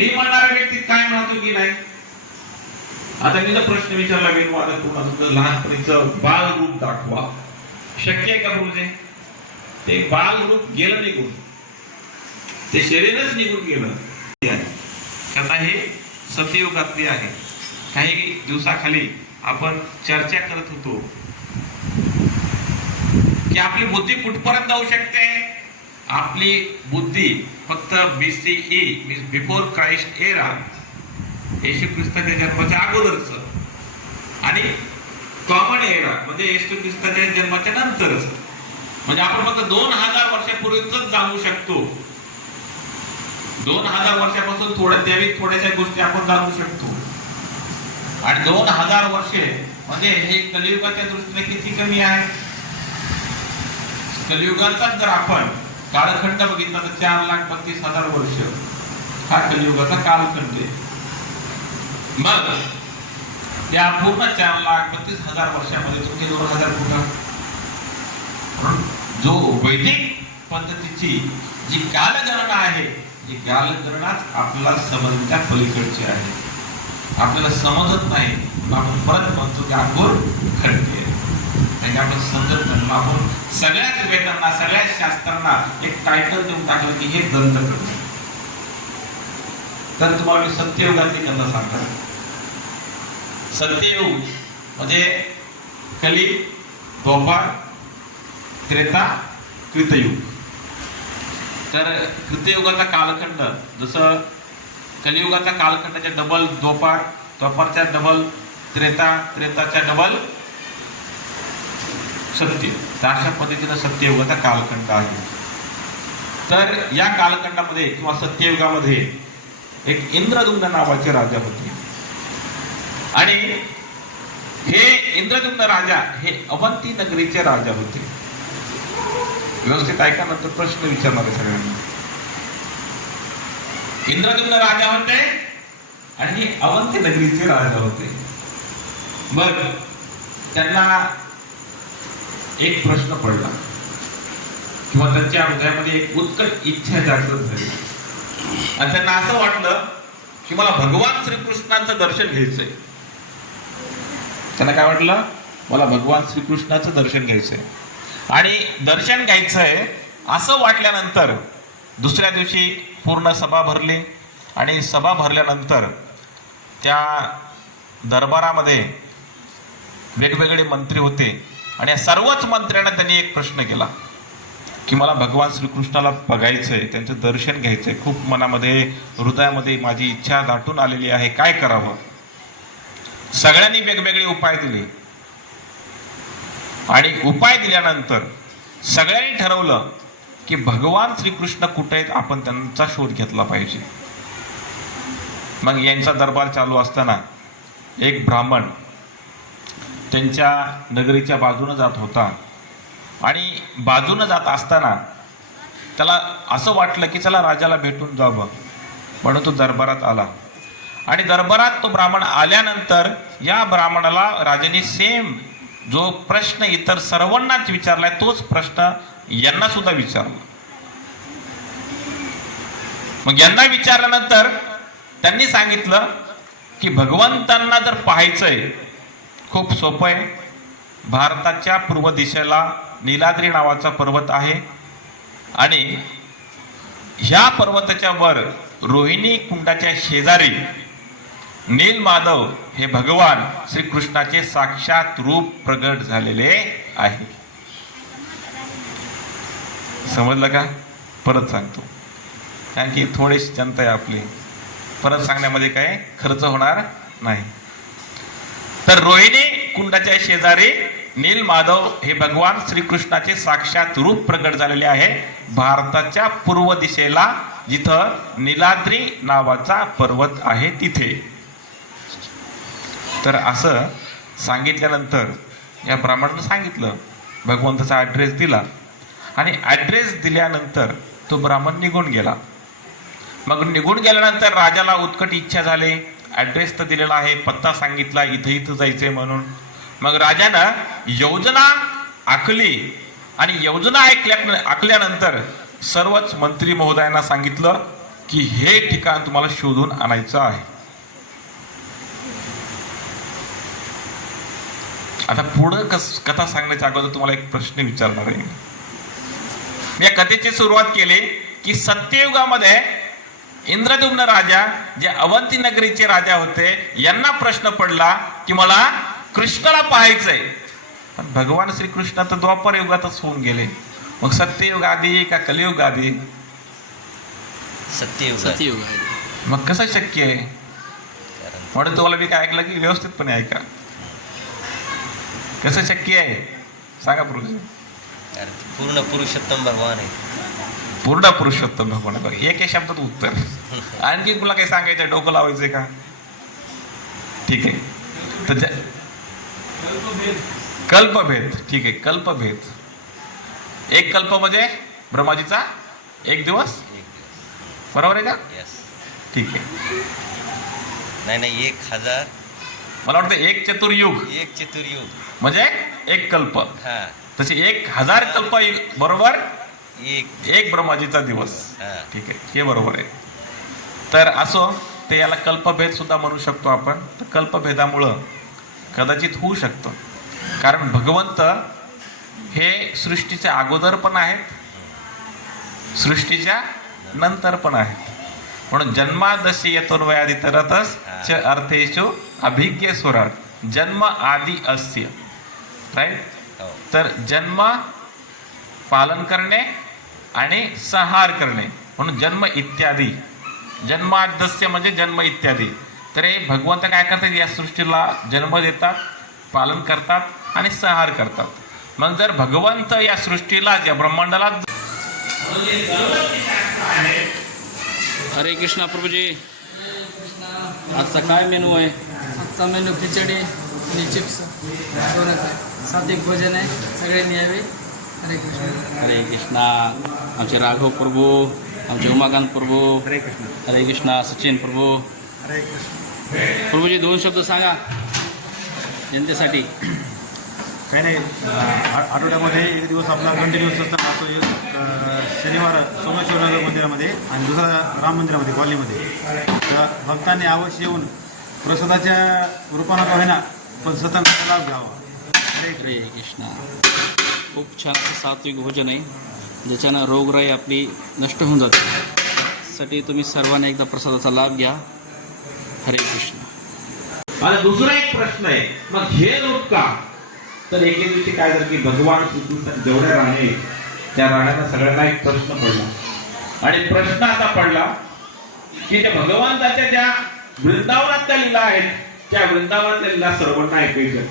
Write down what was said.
मी म्हणणाऱ्या व्यक्ती काय म्हणतो की नाही. आता मी जर प्रश्न विचारला वेणवादक तुमचं लहानपणीचं बाल रूप दाखवा, शक्य आहे का बोलणे. ते बाल रूप गेलं निघून, ते शरीरच निघून गेलं. आता हे सत्ययुगातले आहे. काही दिवसाखाली आपण चर्चा करत होतो की आपली बुद्धी कुठपर्यंत जाऊ शकते. आपली बुद्धी फक्त BCE बिफोर क्राइस्ट एरा, येशू ख्रिस्ताच्या जन्माच्या अगोदरच, आणि कॉमन एरा म्हणजे येशू ख्रिस्ताच्या जन्माच्या नंतरच, म्हणजे आपण फक्त 2000 वर्षापूर्वीच जाणू शकतो. 2000 वर्षापासून थोड्याशा गोष्टी आपण जाणू शकतो. आणि 2000 वर्षे म्हणजे हे कलियुगाच्या दृष्टीने किती कमी आहे. कलियुगाचा जर आपण कालखंड बघितला तर 4,32,000 वर्ष हा कलियुगाचा कालखंड आहे. मग या पूर्ण 4,32,000 वर्षामध्ये तुमचे 2000 कुठं. जो वैदिक पद्धतीची जी कालगणना आहे, ही कालगणनाच आपल्याला समजण्याच्या पलीकडची आहे. आपल्याला समजत नाही, आपण परत म्हणतो की अंगोर खडके. आणि आपण समजत नाही, आपण सगळ्याच वेदांना सगळ्याच शास्त्रांना एक टायटल देऊन टाकलं की हे ग्रंथ करतो. तर तुम्हाला मी सत्ययुगाची कथा सांगतो. सत्ययुग म्हणजे कली, द्वापर, त्रेता, कृतयुग. तर कृतयुगाचा कालखंड जसं कलियुगाचा कालखंडाच्या डबल द्वापर, द्वापरच्या डबल त्रेता, त्रेताच्या डबल सत्य, अशा पद्धतीनं सत्ययुगाचा कालखंड आहे. तर या कालखंडामध्ये किंवा सत्ययुगामध्ये एक इंद्रदुम्न नावाचे राजा होते. आणि हे इंद्रदुम्न राजा हे अवंती नगरीचे राजा होते. व्यवस्थित ऐका, नंतर प्रश्न विचारणार आहे सगळ्यांना. इंद्रदुम्न राजा होते आणि हे अवंती नगरीचे राजा होते. मग त्यांना एक प्रश्न पडला किंवा त्यांच्या हृदयामध्ये एक उत्कट इच्छा जागृत झाली. आणि त्यांना असं वाटलं की मला भगवान श्रीकृष्णाचं दर्शन घ्यायचंय. त्यांना काय वाटलं, मला भगवान श्रीकृष्णाचं दर्शन घ्यायचंय. आणि दर्शन घ्यायचंय असं वाटल्यानंतर दुसऱ्या दिवशी पूर्ण सभा भरली. आणि सभा भरल्यानंतर त्या दरबारामध्ये वेगवेगळे मंत्री होते. आणि सर्वच मंत्र्यांना त्यांनी एक प्रश्न केला की मला भगवान श्रीकृष्णाला बघायचंय, त्यांचं दर्शन घ्यायचंय. खूप मनामध्ये हृदयामध्ये माझी इच्छा दाटून आलेली आहे, काय करावं. सगळ्यांनी वेगवेगळे उपाय दिले. आणि उपाय दिल्यानंतर सगळ्यांनी ठरवलं की भगवान श्रीकृष्ण कुठे आहेत, आपण त्यांचा शोध घेतला पाहिजे. मग यांचा दरबार चालू असताना एक ब्राह्मण त्यांच्या नगरीच्या बाजूने जात होता. आणि बाजूने जात असताना त्याला असं वाटलं की चला राजाला भेटून जावं, म्हणून तो दरबारात आला. आणि दरबारात तो ब्राह्मण आल्यानंतर या ब्राह्मणाला राजाने सेम जो प्रश्न इतर सर्वांनाच विचारलाय तोच प्रश्न यांना सुद्धा विचारला. मग यांना विचारल्यानंतर त्यांनी सांगितलं की भगवंतांना जर पाहायचंय खूप सोपं आहे. भारताच्या पूर्व दिशेला नीलाद्री नावाचा पर्वत आहे. आणि ह्या पर्वताच्या वर रोहिणी कुंडाच्या शेजारी नीलमाधव हे भगवान श्रीकृष्णाचे साक्षात रूप प्रगट झालेले आहे. समजलं का? परत सांगतो, कारण की थोडीशी जनता आहे आपली, परत सांगण्यामध्ये काय खर्च होणार नाही. तर रोहिणी कुंडाच्या शेजारी नीलमाधव हे भगवान श्रीकृष्णाचे साक्षात रूप प्रगट झालेले आहे, भारताच्या पूर्व दिशेला जिथं नीलाद्री नावाचा पर्वत आहे तिथे. तर असं सांगितल्यानंतर या ब्राह्मणानं सांगितलं, भगवंताचा ॲड्रेस दिला. आणि ॲड्रेस दिल्यानंतर तो ब्राह्मण निघून गेला. मग निघून गेल्यानंतर राजाला उत्कट इच्छा झाली. ॲड्रेस तर दिलेला आहे, पत्ता सांगितला, इथं इथं जायचंय म्हणून. मग राजानं योजना आखली. आणि योजना आखल्यानंतर सर्वच मंत्री महोदयांना सांगितलं की हे ठिकाण तुम्हाला शोधून आणायचं आहे. आता पुढं कथा सांगण्याच्या अगोदर तुम्हाला एक प्रश्न विचारणार आहे. मी या कथेची सुरुवात केली की सत्ययुगामध्ये इंद्रद्युम्न राजा जे अवंती नगरीचे राजा होते, यांना प्रश्न पडला की मला कृष्णाला पाहायचंय. पण भगवान श्रीकृष्ण तर द्वापर युगातच होऊन गेले. मग सत्ययुग आधी का कलियुग आधी? सत्ययुग. मग कसं शक्य आहे? म्हणून तुम्हाला मी काय ऐकलं की व्यवस्थितपणे ऐका. कसं शक्य आहे सांगा पुरुष? पूर्ण पुरुषोत्तम भगवान आहे. पूर्ण पुरुषोत्तम भगवान आहे. बघा एक शब्दात उत्तर. आणखी तुला काही सांगायचं, डोकं लावायचंय का? ठीक आहे. तर कल्पभेद. ठीक आहे, कल्पभेद. एक कल्प म्हणजे ब्रह्माजीचा एक दिवस, बरोबर आहे का? ठीक आहे. नाही 1000. मला वाटतं एक चतुर्युग. एक चतुर्युग म्हणजे एक कल्प. हा. तसे 1000 कल्प बरोबर एक ब्रह्माजीचा दिवस. हा. ठीक आहे, हे बरोबर आहे. तर असो, ते याला कल्पभेद सुद्धा म्हणू शकतो आपण. तर कल्पभेदामुळं कदाचित होऊ शकतं. कारण भगवंत हे सृष्टीच्या अगोदर पण आहेत, सृष्टीच्या नंतर पण आहेत. म्हणून जन्मादशी यतोन्वयादी तरतच च अर्थेषु अभिज्ञ स्वराट जन्म आदि अस्य. राईट. तर जन्म, पालन करणे आणि संहार करणे, म्हणून जन्म इत्यादी. जन्मादस्य म्हणजे जन्म इत्यादी. तर हे भगवंत काय करतात? या सृष्टीला जन्म देतात, पालन करतात आणि संहार करतात. मग जर भगवंत या सृष्टीला, या ब्रह्मांडाला हरे कृष्णा प्रभूजी. आजचा काय मेनू आहे? आजचा मेनू खिचडी आणि चिप्स दोनच आहे. सात्विक भोजन आहे, सगळ्यांनी यावे. हरे कृष्ण. हरे कृष्णा. आमचे राघव प्रभू, आमचे उमाकांत प्रभू. हरे कृष्ण. हरे कृष्णा. सचिन प्रभू. हरे कृष्ण. प्रभूजी 2 शब्द सांगा जनतेसाठी. काही नाही, आठवड्यामध्ये एक दिवस आपला कंटिन्यूअस असताना शनिवार सोमेश्वर मंदिरामध्ये आणि दुसरा राम मंदिरामध्ये कॉलनीमध्ये. तर भक्तांनी अवश्य येऊन प्रसादाच्या रूपानं का होईना पण सत्संगाचा लाभ घ्यावा. हरे कृष्णा. खूप छान असं सात्विक भोजन आहे, ज्याच्यानं रोगराई आपली नष्ट होऊन जाते. त्यासाठी तुम्ही सर्वांनी एकदा प्रसादाचा लाभ घ्या. हरे कृष्ण. आता दुसरा एक प्रश्न आहे, मग हे रूप का? तर एके दिवशी काय झालं की भगवान श्रीकृष्ण जेवढे राणे, त्या राण्यांना सगळ्यांना एक प्रश्न पडला. आणि प्रश्न असा पडला की त्या भगवंताच्या ज्या वृंदावनातल्या लीला आहेत, त्या वृंदावनातल्या लीला सर्वांना ऐकायच्या.